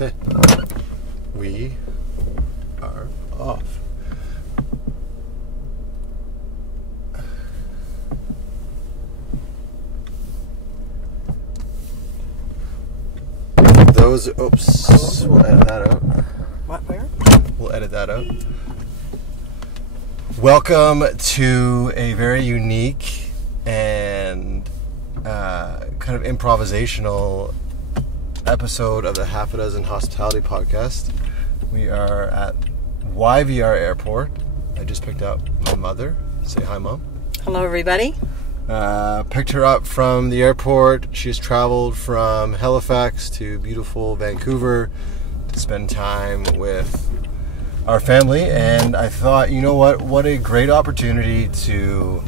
Okay. We are off. Oops, we'll edit that out. What, where? We'll edit that out. Welcome to a very unique and kind of improvisational episode of the Half a Dozen Hospitality Podcast. We are at YVR Airport. I just picked up my mother. Say hi, Mom. Hello, everybody. Picked her up from the airport. She's traveled from Halifax to beautiful Vancouver to spend time with our family, and I thought, you know what a great opportunity to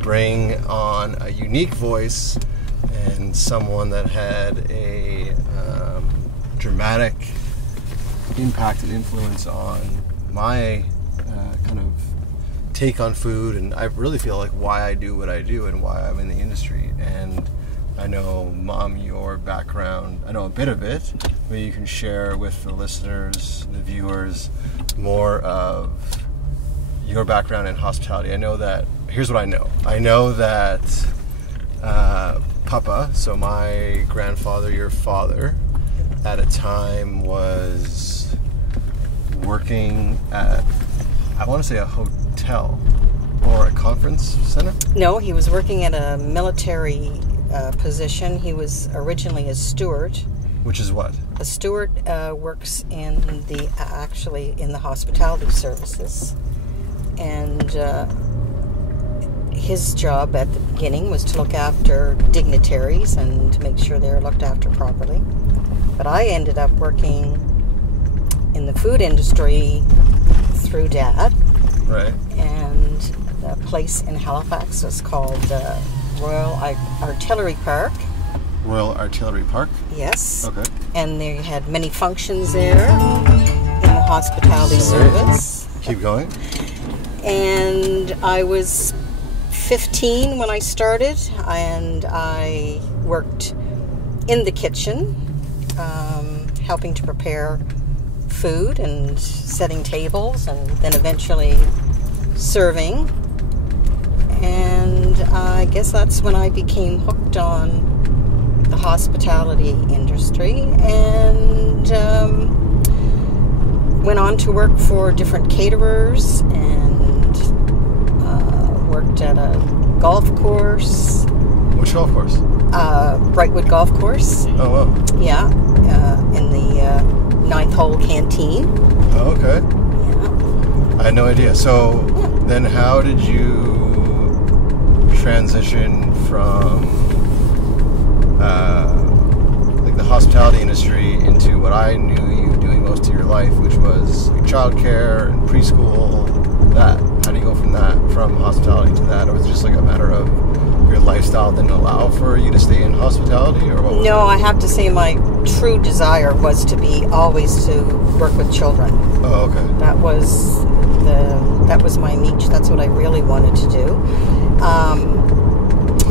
bring on a unique voice and someone that had a dramatic impact and influence on my kind of take on food, and I really feel like why I do what I do and why I'm in the industry. And I know, Mom, your background, I know a bit of it, but you can share with the listeners, the viewers, more of your background in hospitality. I know that, here's what I know. I know that Papa, so my grandfather, your father, at a time was working at, I want to say a hotel or a conference center? No, he was working at a military position. He was originally a steward. Which is what? A steward works in the hospitality services. And his job at the beginning was to look after dignitaries and to make sure they were looked after properly. But I ended up working in the food industry through Dad. Right. And the place in Halifax was called Royal Artillery Park. Royal Artillery Park? Yes. Okay. And they had many functions there in the hospitality service. Keep going. And I was 15 when I started, and I worked in the kitchen, helping to prepare food and setting tables, and then eventually serving. And I guess that's when I became hooked on the hospitality industry, and went on to work for different caterers and worked at a golf course. Which golf course? Brightwood Golf Course. Oh, wow. Yeah, in the ninth hole canteen. Oh, okay. Yeah. I had no idea. So then how did you transition from like the hospitality industry into what I knew you doing most of your life, which was like childcare and preschool, that? How do you go from that, from hospitality to that? Or was it just like a matter of your lifestyle didn't allow for you to stay in hospitality, or what was No, it? I have to say my true desire was to be always to work with children. Oh, okay. That was my niche. That's what I really wanted to do.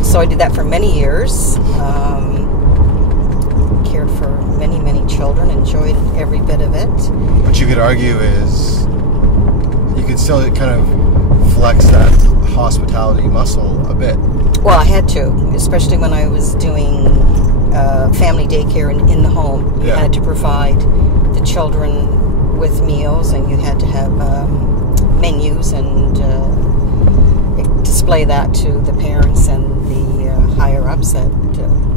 So I did that for many years. Cared for many, many children. Enjoyed every bit of it. What you could argue is you could still kind of flex that hospitality muscle a bit. Well, I had to, especially when I was doing family daycare in the home. You had to provide the children with meals, and you had to have menus and display that to the parents and the higher-ups. That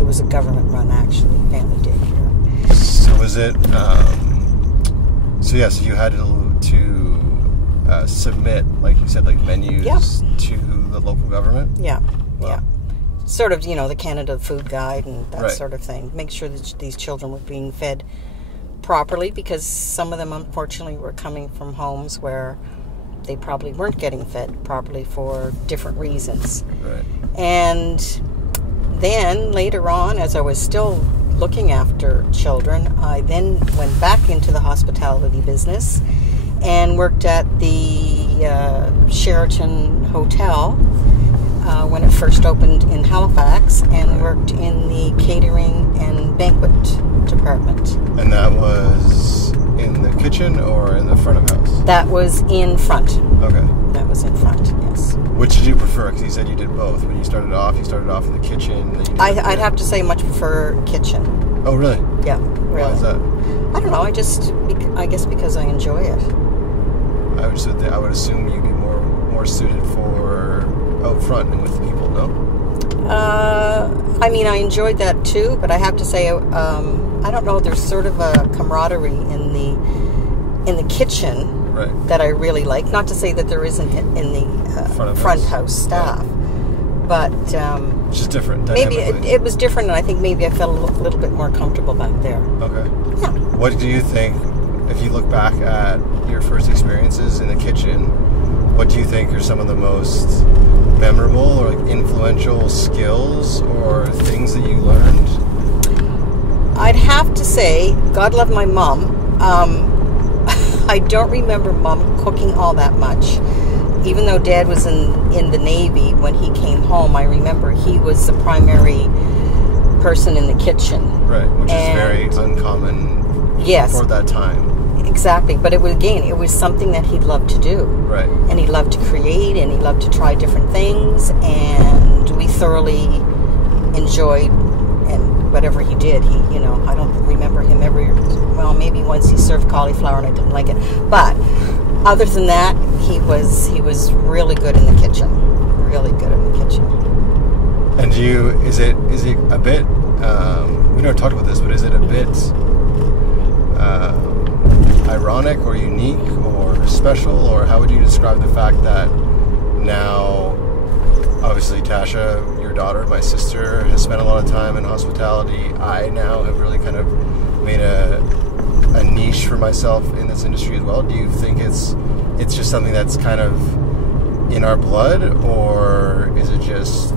it was a government-run, actually, family daycare. So was it? So you had to submit, like you said, like menus to the local government. Yeah. Wow. Yeah. Sort of, the Canada Food Guide and that Right. sort of thing. Make sure that these children were being fed properly, because some of them, unfortunately, were coming from homes where they probably weren't getting fed properly for different reasons. Right. And then later on, as I was still looking after children, I then went back into the hospitality business and worked at the Sheraton Hotel when it first opened in Halifax, and worked in the catering and banquet apartment. And that was in the kitchen or in the front of house? That was in front. Okay. That was in front, yes. Which did you prefer? Because you said you did both. When you started off in the kitchen. Then I'd have to say much prefer kitchen. Oh, really? Yeah, really. Why is that? I don't know. I guess because I enjoy it. I would assume you'd be more suited for out front and with people, no? I mean, I enjoyed that too, but I have to say, I don't know. There's sort of a camaraderie in the kitchen. Right. That I really like. Not to say that there isn't in the front house staff, yeah. But it's just different. Maybe it was different, and I think maybe I felt a little bit more comfortable back there. Okay. Yeah. What do you think, if you look back at your first experiences in the kitchen, what do you think are some of the most memorable or like influential skills or things that you learned? I'd have to say, God love my mom. I don't remember Mom cooking all that much. Even though Dad was in the Navy, when he came home, I remember he was the primary person in the kitchen. Right, which is very uncommon for that time. Exactly, but it was something that he loved to do. Right. And he loved to create, and he loved to try different things, and we thoroughly enjoyed whatever he did. I don't remember him maybe once he served cauliflower and I didn't like it. But other than that, he was really good in the kitchen. Really good in the kitchen. And is it a bit, we never talked about this, but is it a bit ironic or unique or special, or how would you describe the fact that now, obviously Tasha, your daughter, my sister, has spent a lot of time in hospitality. I now have really kind of made a niche for myself in this industry as well. Do you think it's just something that's kind of in our blood, or is it just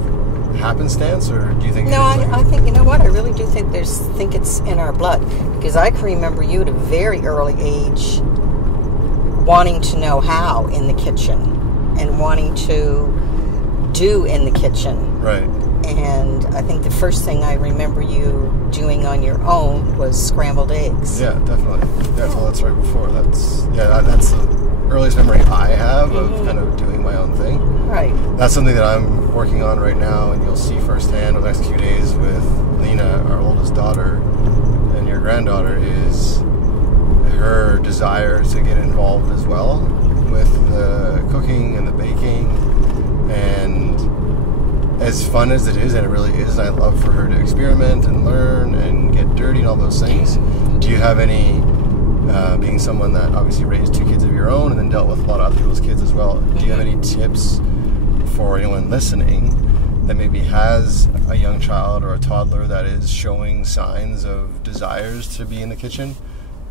happenstance, or do you think? No, I think, you know what? I really do think it's in our blood, because I can remember you at a very early age wanting to know how in the kitchen and wanting to do in the kitchen. Right. And I think the first thing I remember you doing on your own was scrambled eggs. Yeah, definitely. Yeah, well, that's right before. That's the earliest memory I have of kind of doing my own thing. Right. That's something that I'm working on right now, and you'll see firsthand over the next few days with Lena, our oldest daughter, and your granddaughter, is her desire to get involved as well with the cooking and the baking. And as fun as it is, and it really is, I love for her to experiment and learn and get dirty and all those things. Do you have any, being someone that obviously raised 2 kids of your own and then dealt with a lot of other people's kids as well, do you have any tips for anyone listening that maybe has a young child or a toddler that is showing signs of desires to be in the kitchen,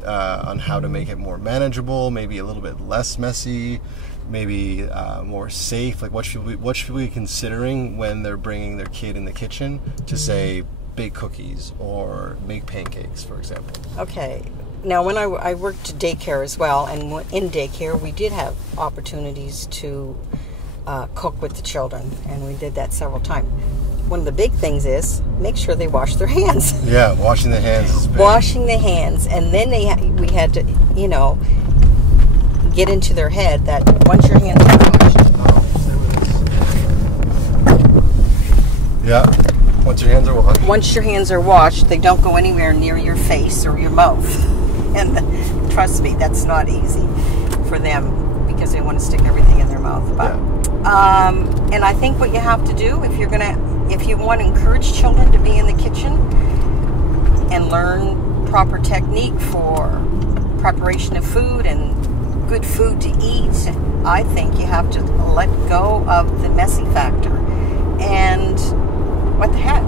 on how to make it more manageable, maybe a little bit less messy, maybe more safe? Like, what should we be considering when they're bringing their kid in the kitchen to, say, bake cookies or make pancakes, for example? Okay. Now, when I worked daycare as well, and in daycare we did have opportunities to cook with the children, and we did that several times. One of the big things is make sure they wash their hands. Yeah, washing the hands is big. Washing the hands, and then we had to, get into their head that once your hands are washed. Yeah. Once your hands are washed. Once your hands are washed, they don't go anywhere near your face or your mouth. And trust me, that's not easy for them, because they want to stick everything in their mouth. But and I think what you have to do if you want to encourage children to be in the kitchen and learn proper technique for preparation of food and good food to eat, I think you have to let go of the messy factor. And what the heck?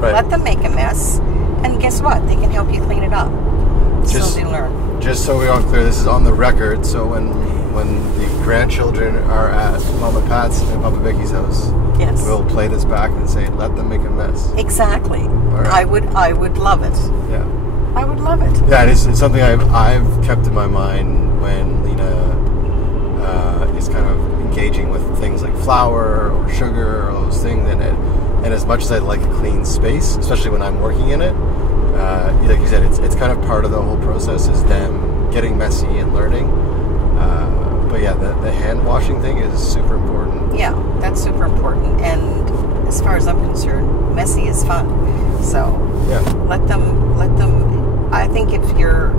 Right. Let them make a mess, and guess what? They can help you clean it up. So they learn. Just so we're all clear, this is on the record, so when the grandchildren are at Mama Pat's and Papa Vicky's house, yes, we'll play this back and say, let them make a mess. Exactly. Right. I would love it. Yeah. I would love it. Yeah, it's something I've kept in my mind when Lena is kind of engaging with things like flour or sugar or those things in it. And as much as I like a clean space, especially when I'm working in it, like you said, it's kind of part of the whole process is them getting messy and learning. But yeah, the hand washing thing is super important. Yeah, that's super important. And as far as I'm concerned, messy is fun. So yeah, let them. I think if you're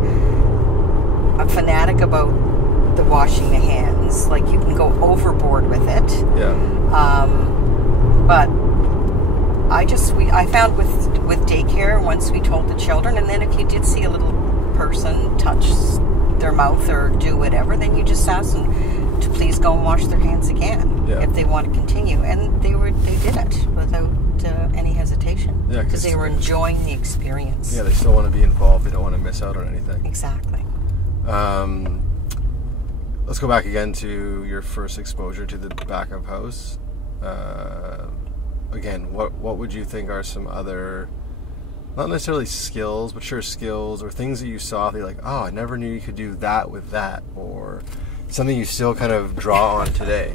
a fanatic about the washing the hands, like you can go overboard with it. Yeah. But I found with daycare, once we told the children, and then if you did see a little person touch their mouth or do whatever, then you just ask them to please go and wash their hands again if they want to continue. And they did it without any hesitation. Yeah, because they were enjoying the experience. Yeah, they still want to be involved. They don't want to miss out on anything. Exactly. Let's go back again to your first exposure to the back of house. Again, what would you think are some other, not necessarily skills, but sure skills or things that you saw that you're like, oh, I never knew you could do that with that, or something you still kind of draw on today?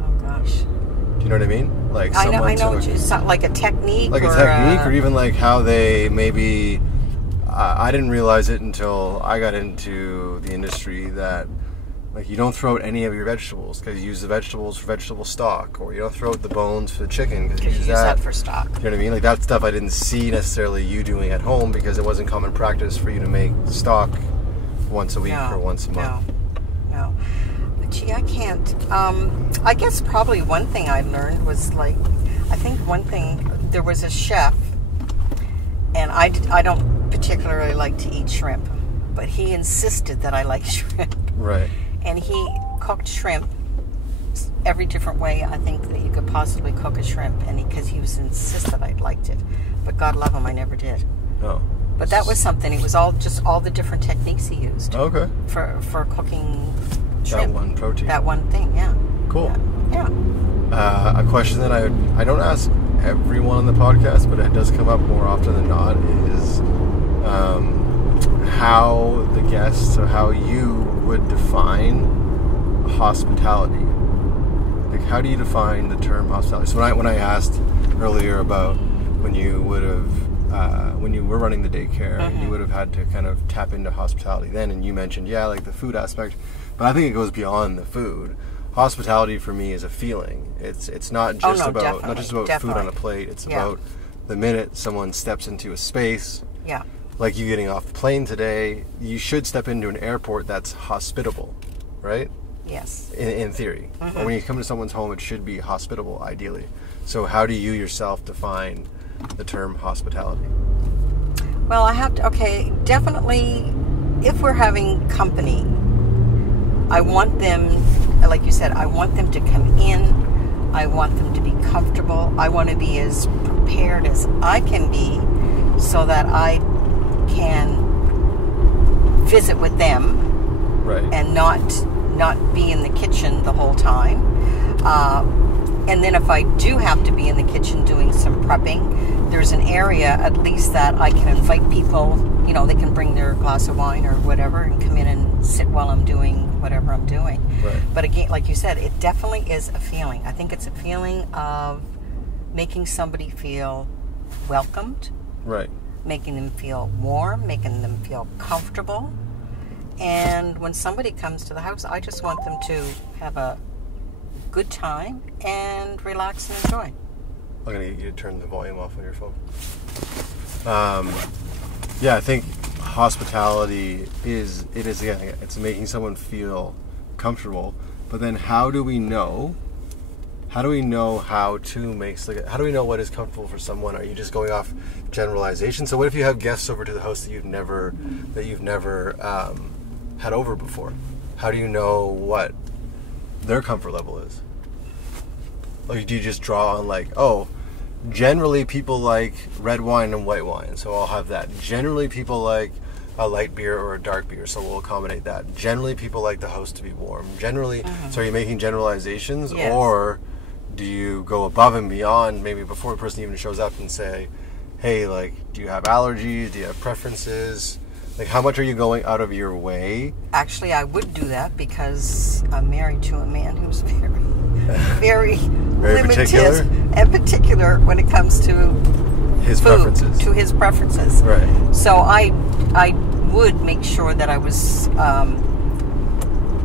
Oh gosh. Do you know what I mean? Like I know. It's not like a technique, or even like how they maybe. I didn't realize it until I got into the industry that. Like, you don't throw out any of your vegetables because you use the vegetables for vegetable stock, or you don't throw out the bones for the chicken because you use that for stock. You know what I mean? Like, that stuff I didn't see necessarily you doing at home because it wasn't common practice for you to make stock once a week or once a month. No. But gee, I can't. I guess probably one thing I learned was there was a chef, and I don't particularly like to eat shrimp, but he insisted that I like shrimp. Right. And he cooked shrimp every different way I think that you could possibly cook a shrimp, and because he was insistent I liked it. But God love him, I never did. Oh. But that was something. It was all the different techniques he used. Okay. For cooking shrimp. That one protein. That one thing, yeah. Cool. Yeah. A question that I don't ask everyone on the podcast, but it does come up more often than not is how the guests or how you would define hospitality. Like, how do you define the term hospitality? So when I asked earlier about when you would have when you were running the daycare, you would have had to kind of tap into hospitality then, and you mentioned like the food aspect, but I think it goes beyond the food. Hospitality for me is a feeling. It's not just about food on a plate. It's about the minute someone steps into a space. Yeah. Like you getting off the plane today, you should step into an airport that's hospitable, right? Yes. In theory. Or when you come to someone's home, it should be hospitable, ideally. So how do you yourself define the term hospitality? Well, definitely, if we're having company, I want them, like you said, I want them to come in. I want them to be comfortable. I want to be as prepared as I can be so that I can visit with them, right, and not be in the kitchen the whole time. And then if I do have to be in the kitchen doing some prepping, there's an area at least that I can invite people. They can bring their glass of wine or whatever and come in and sit while I'm doing whatever I'm doing. Right. But again, like you said, it definitely is a feeling. I think it's a feeling of making somebody feel welcomed. Right. Making them feel warm, making them feel comfortable. And when somebody comes to the house, I just want them to have a good time and relax and enjoy. I'm going to get you to turn the volume off on your phone. I think hospitality it's making someone feel comfortable. But then how do we know how to how do we know what is comfortable for someone? Are you just going off generalization? So what if you have guests over to the house that you've never had over before? How do you know what their comfort level is? Like, do you just draw on generally people like red wine and white wine, so I'll have that. Generally people like a light beer or a dark beer, so we'll accommodate that. Generally people like the house to be warm. Generally, so are you making generalizations? Yes. Or do you go above and beyond, maybe before a person even shows up, and say, hey, do you have allergies? Do you have preferences? How much are you going out of your way? Actually, I would do that because I'm married to a man who's very, very limited particular? and particular when it comes to his food preferences. to his preferences. Right. So I would make sure that I was,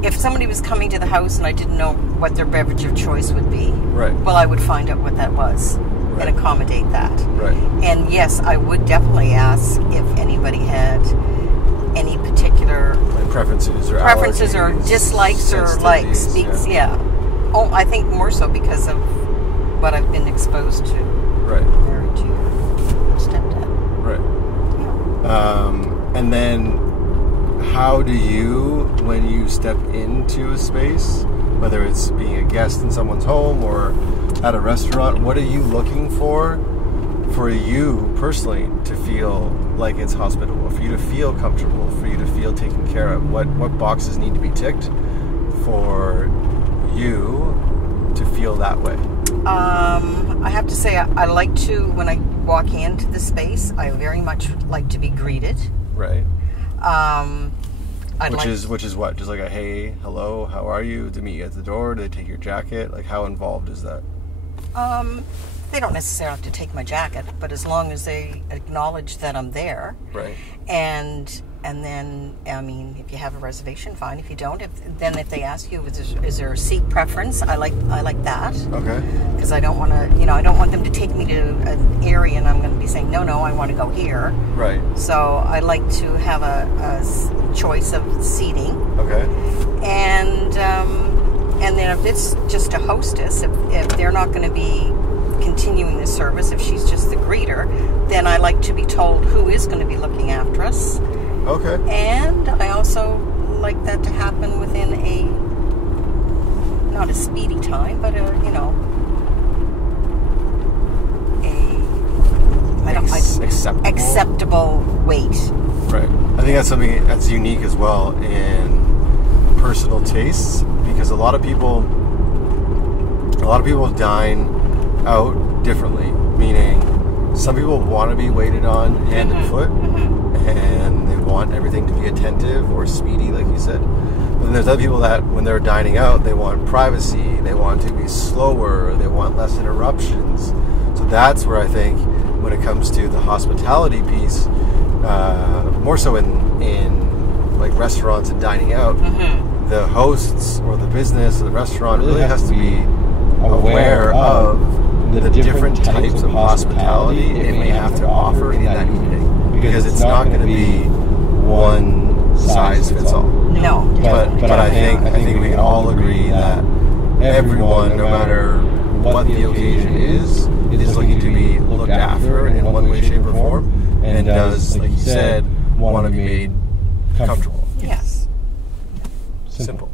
if somebody was coming to the house and I didn't know what their beverage of choice would be, Right. well, I would find out what that was Right. and accommodate that. Right. And yes, I would definitely ask if anybody had any particular Like preferences or allergies, dislikes or likes. sensitivities, Yeah. Oh, I think more so because of what I've been exposed to. Right. Married to your stepdad. Right. Yeah. And then, how do you, when you step into a space, whether it's being a guest in someone's home or at a restaurant, what are you looking for you personally to feel like it's hospitable, for you to feel comfortable, for you to feel taken care of? What boxes need to be ticked for you to feel that way? I have to say, I like to, when I walk into the space, I very much like to be greeted. Right. Which is what? Just like a hey, hello, how are you? To meet you at the door? Do they take your jacket? Like, how involved is that? They don't necessarily have to take my jacket, but as long as they acknowledge that I'm there. Right. And then, I mean, if you have a reservation, fine. If you don't, if they ask you, is there a seat preference? I like that. Okay. Because I don't want to, I don't want them to take me to an area and I'm going to be saying, no, I want to go here. Right. So I like to have a choice of seating. Okay. And then if it's just a hostess, if they're not going to be continuing the service, if she's just the greeter, then I like to be told who is going to be looking after us. Okay. And I also like that to happen within not a speedy time, but acceptable wait. Right. I think that's something that's unique as well in personal tastes, because a lot of people dine out differently, meaning some people want to be waited on hand and foot, and they want everything to be attentive or speedy, like you said. But then there's other people that when they're dining out, they want privacy, they want to be slower, they want less interruptions. So that's where I think when it comes to the hospitality piece, more so in like restaurants and dining out, the hosts or the business or the restaurant really has to be aware of the different types of hospitality it may have to offer in that evening, because it's not going to be one size fits all. No. But I think we can all agree that everyone, no matter what the occasion is looking to be looked after in one way, shape, or form, and does, like you said, want to be made comfortable. Yes. Simple.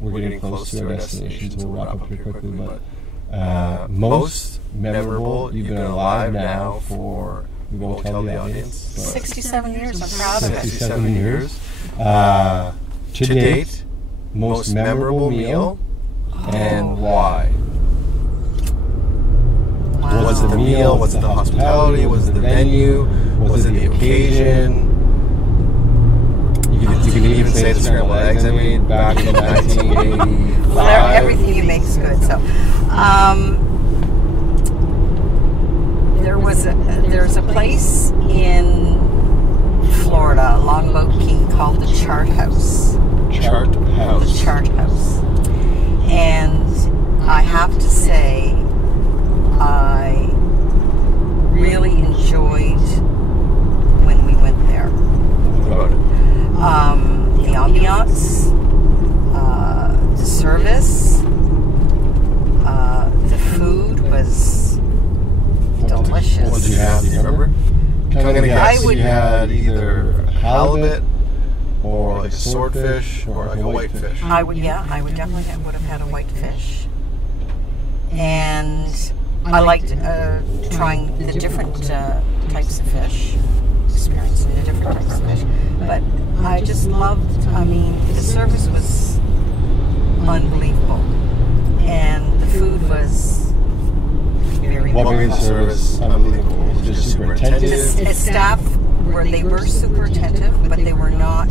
We're getting close to our destination, so we'll wrap up here quickly. But most memorable, you've been alive now for, we won't tell the audience, 67 years, I'm proud of it. 67 years. To date, most memorable meal, and why? Wow. Was it the meal? Was it the hospitality? Was it the venue? Was it the occasion? You can even say the scrambled eggs I made back in 1985. Well, everything you make is good. So, there's a place in Florida, Longboat Key, called the Chart House. Chart House. The Chart House. And I have to say, I really enjoyed when we went there. What about it? The ambiance, the service, the food was delicious. What did you have? Do you remember? I'm going to guess you had either halibut or like a swordfish or like a whitefish. I would definitely would have had a whitefish. And I liked trying the different types of fish, experiencing the different types of fish. But I just loved, the service was unbelievable. And the food was very What made the service unbelievable? Was it just super attentive? The staff were super attentive, but they were not,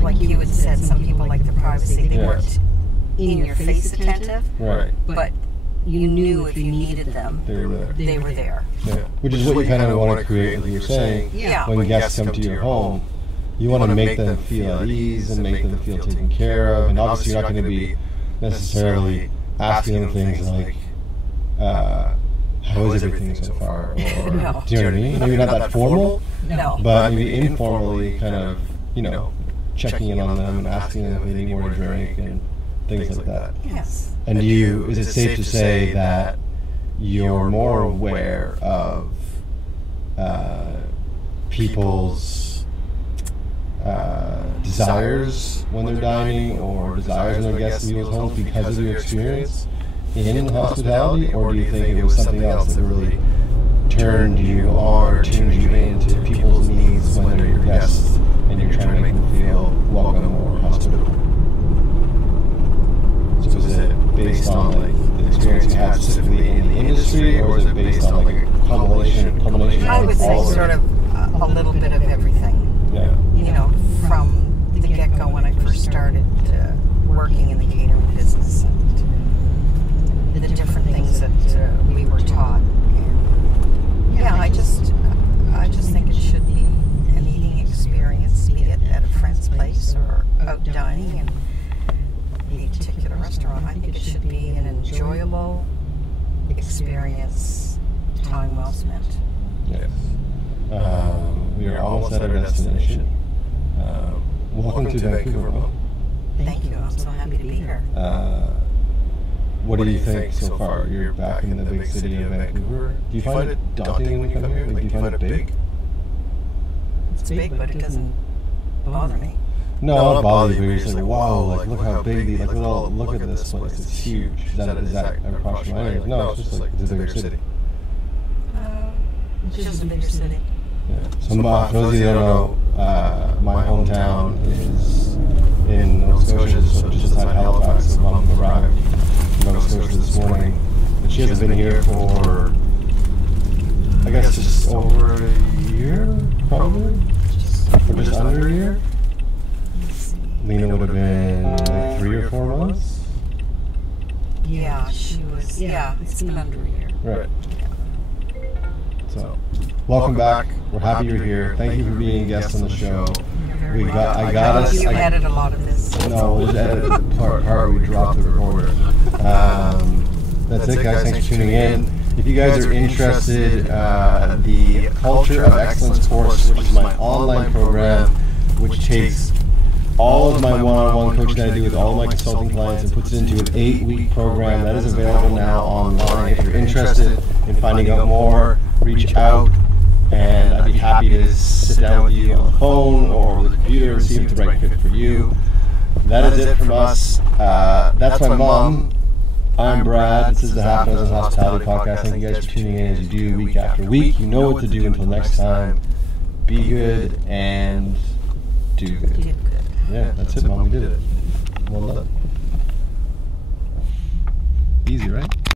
like you had said, some people like the privacy. They weren't in your face attentive. Right. But you knew if you needed them, they were there. Yeah. Which is what you kind of want to create, like you were saying. Yeah. When guests come to your home, you want to make them feel at ease and make them feel taken care of. And obviously, you're not going to be necessarily asking them things like, how is everything so far? Or, No. do you know what I mean? Maybe not that formal, No. but maybe informally kind of, checking in on them and asking them if they need more to drink and things like that. Yes. And is it safe to say that you're more aware of people's desires when they're dining or desires when they're guests in people's homes because of your experience in hospitality, or do you think it was something else that really turned you on or tuned you into people's needs when they're your guests and you're trying to make them feel welcome or hospitable? So is it based on like the experience you had specifically in the industry, or is it based on like a combination I would of say all of sort it? of a little bit of everything. Yeah. From the get-go when I first started working in the catering business, and the different things that we were taught. And yeah, I just think it should be an eating experience, be it at a friend's place or out dining in a particular restaurant. I think it should be an enjoyable experience, time well spent. Yes. We are almost at our destination. Welcome to Vancouver, Mom. Thank you. I'm so happy to be here. What do you think so far? You're back in the big city of Vancouver. Do you find it daunting when you come here? Like, do you find it big? It's big, but it doesn't bother me. No, it doesn't bother you, but you're just like, wow, like, look how big look at this place. It's huge. Is that across your mind? No, it's just like, it's a bigger city. It's just a bigger city. Yeah. So, for those of you who don't know, my hometown is in Nova Scotia, so just outside Halifax. So Mom arrived from Nova Scotia this morning, but she hasn't been here for, I guess, just over a year, probably, or just under a year. Lena would have been like 3 or 4 months. Yeah, she was. Yeah, it's been under a year. Right. So, welcome back. We're happy you're here. Thank you for being guests on the show. I got us. You edit a lot of this. No, we'll just edit the part where we drop the recorder. That's it, guys. Thanks for tuning in. If you guys are interested, the Culture of Excellence course, which is my online program, which takes all of my one-on-one coaching that I do with all of my consulting clients and puts it into an 8-week program that is available now online. If you're interested in finding out more, reach out, and I'd be happy to sit down with you on the phone or with the computer and see if it's the right fit for you. That is it from us. That's my mom. I'm Brad. This is the Half Dozen Hospitality Podcast. Thank you guys for tuning in as you do week after week. You know what to do until next time. Be good and do good. You did good. Yeah, that's it, Mom. We did it. Well done.